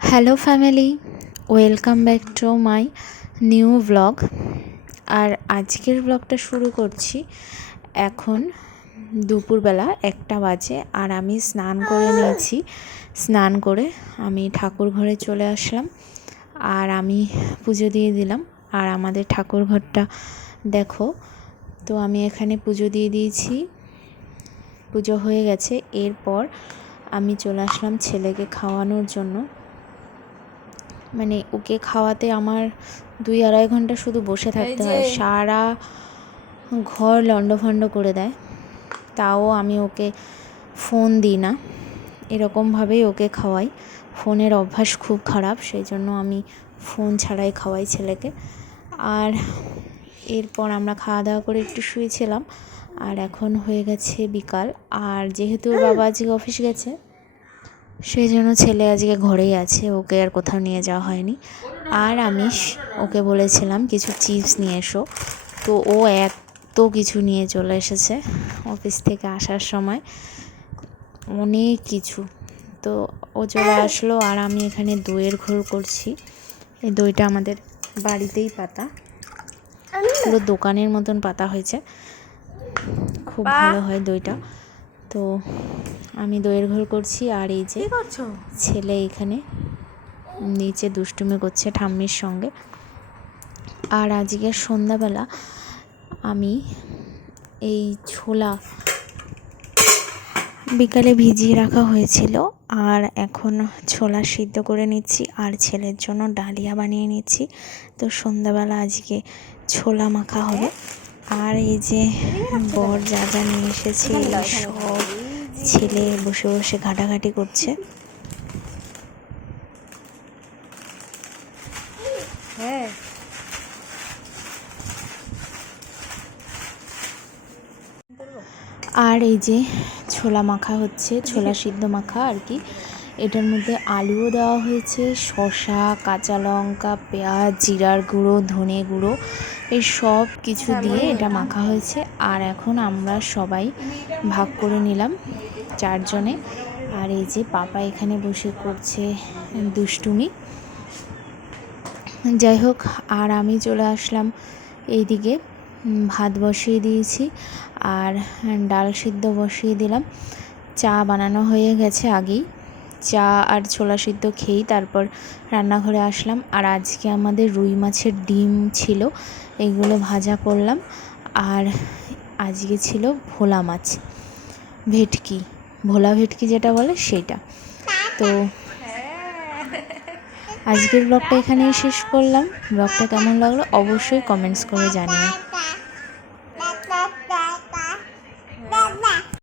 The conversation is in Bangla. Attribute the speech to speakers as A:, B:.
A: Hello family, welcome back to my new blog আর আজকের ব্লগটা শুরু করছি এখন দুপুরবেলা একটা বাজে আর আমি স্নান করে নিয়েছি। স্নান করে আমি ঠাকুর ঘরে চলে আসলাম আর আমি পুজো দিয়ে দিলাম। আর আমাদের ঠাকুর ঘরটা দেখো, তো আমি এখানে পুজো দিয়ে দিয়েছি। পুজো হয়ে গেছে, এরপর আমি চলে আসলাম ছেলেকে খাওয়ানোর জন্য। মানে ওকে খাওয়াতে আমার দুই আড়াই ঘণ্টা শুধু বসে থাকতে হয়। সারা ঘর লণ্ডভণ্ড করে দেয়। তাও আমি ওকে ফোন দিই না। এরকমভাবেই ওকে খাওয়াই। ফোনের অভ্যাস খুব খারাপ সেই জন্য আমি ফোন ছাড়াই খাওয়াই ছেলেকে। আর এরপর আমরা খাওয়া দাওয়া করে একটু শুয়েছিলাম। আর এখন হয়ে গেছে বিকাল। আর যেহেতু বাবা আজকে অফিস গেছে সেই জন্য ছেলে আজকে ঘরেই আছে ওকে আর কোথাও নিয়ে যাওয়া হয়নি। আর আমি ওকে বলেছিলাম কিছু চিপস নিয়ে এসো। তো ও এত কিছু নিয়ে চলে এসেছে অফিস থেকে আসার সময়। অনেক কিছু। তো ও চলে আসলো আর আমি এখানে দইয়ের ঘোর করছি। এই দইটা আমাদের বাড়িতেই পাতা। পুরো দোকানের মতন পাতা হয়েছে। খুব ভালো হয় দইটা। তো আমি দইয়ের ঘোল করছি আর এই যে ছেলে এখানে নিচে দুষ্টুমি করছে ঠাম্মির সঙ্গে। আর আজকে সন্ধ্যাবেলা আমি এই ছোলা বিকালে ভিজিয়ে রাখা হয়েছিল আর এখন ছোলা সিদ্ধ করে নিচ্ছি আর ছেলের জন্য ডালিয়া বানিয়ে নিচ্ছি। তো সন্ধ্যাবেলা আজকে ছোলা মাখা হবে। আর এই যে বর যা যা নিয়ে এসেছে সব ছেলে বসে বসে ঘাটাঘাটি করছে।
B: হ্যাঁ।
A: আর এই যে ছোলা মাখা হচ্ছে ছোলা সিদ্ধ মাখা আর কি। এটার মধ্যে আলুও দেওয়া হয়েছে শসা কাঁচা লঙ্কা পেঁয়াজ জিরার গুঁড়ো ধনে গুঁড়ো এই সব কিছু দিয়ে এটা মাখা হয়েছে। আর এখন আমরা সবাই ভাগ করে নিলাম। চারজনে। আর এই যে পাপা এখানে বসে করছে দুষ্টুমি। যাই হোক, আর আমি চলে আসলাম এইদিকে। ভাত বসিয়ে দিয়েছি আর ডাল সিদ্ধ বসিয়ে দিলাম। চা বানানো হয়ে গেছে আগেই। চা আর ছোলা সিদ্ধ খেয়েই তারপর রান্নাঘরে আসলাম। আর আজকে আমাদের রুই মাছের ডিম ছিল, এগুলো ভাজা করলাম। আর আজকে ছিল ভোলা মাছ, ভেটকি। ভোলা ভেটকি যেটা বলে সেটা। তো আজকের ব্লগটা এখানেই শেষ করলাম। ব্লগটা কেমন লাগল অবশ্যই কমেন্টস করে জানিও।